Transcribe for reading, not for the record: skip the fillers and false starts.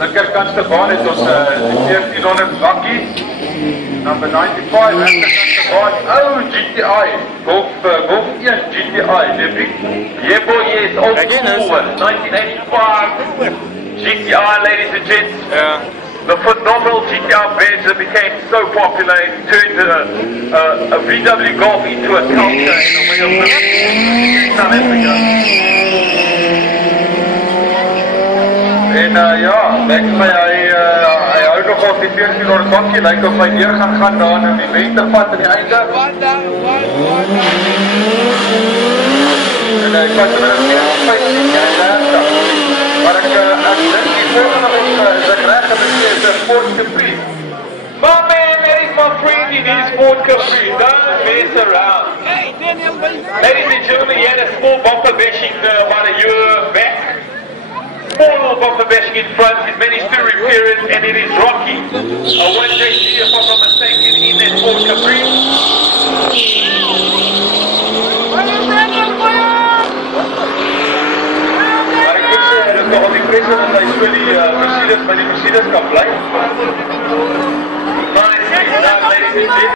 linkerkantste baan het ons 1400 bakkie, number 95, rechterkantste baan, GTI, Golf 1 GTI, yeah boy, yes, old school, 1985, GTI, ladies and gents. Yeah. The phenomenal GTR Benz that became so popular, it turned a VW Golf into a culture in a way of living in South Africa. En lyk my, hy hou nog op die 1400 bakkie, lyk of hy weer gaan daar in die wenterpad aan die einde. En ek was met 15 jaar, maar ek dink die volgende is ek reg en dit is een Ford Capri. My man, that is my friend in his Ford Capri, don't mess around. Ladies and gentlemen, he had a small bumper bashing about a year back. Small little bumper bashing in front, he's managed to repair it and it is rocky. A 1JG if I'm not mistaken in that Ford Capri. Maar ek moet sê, dit is nogal die presse dat hy so die Mercedes by die Mercedes kan bly.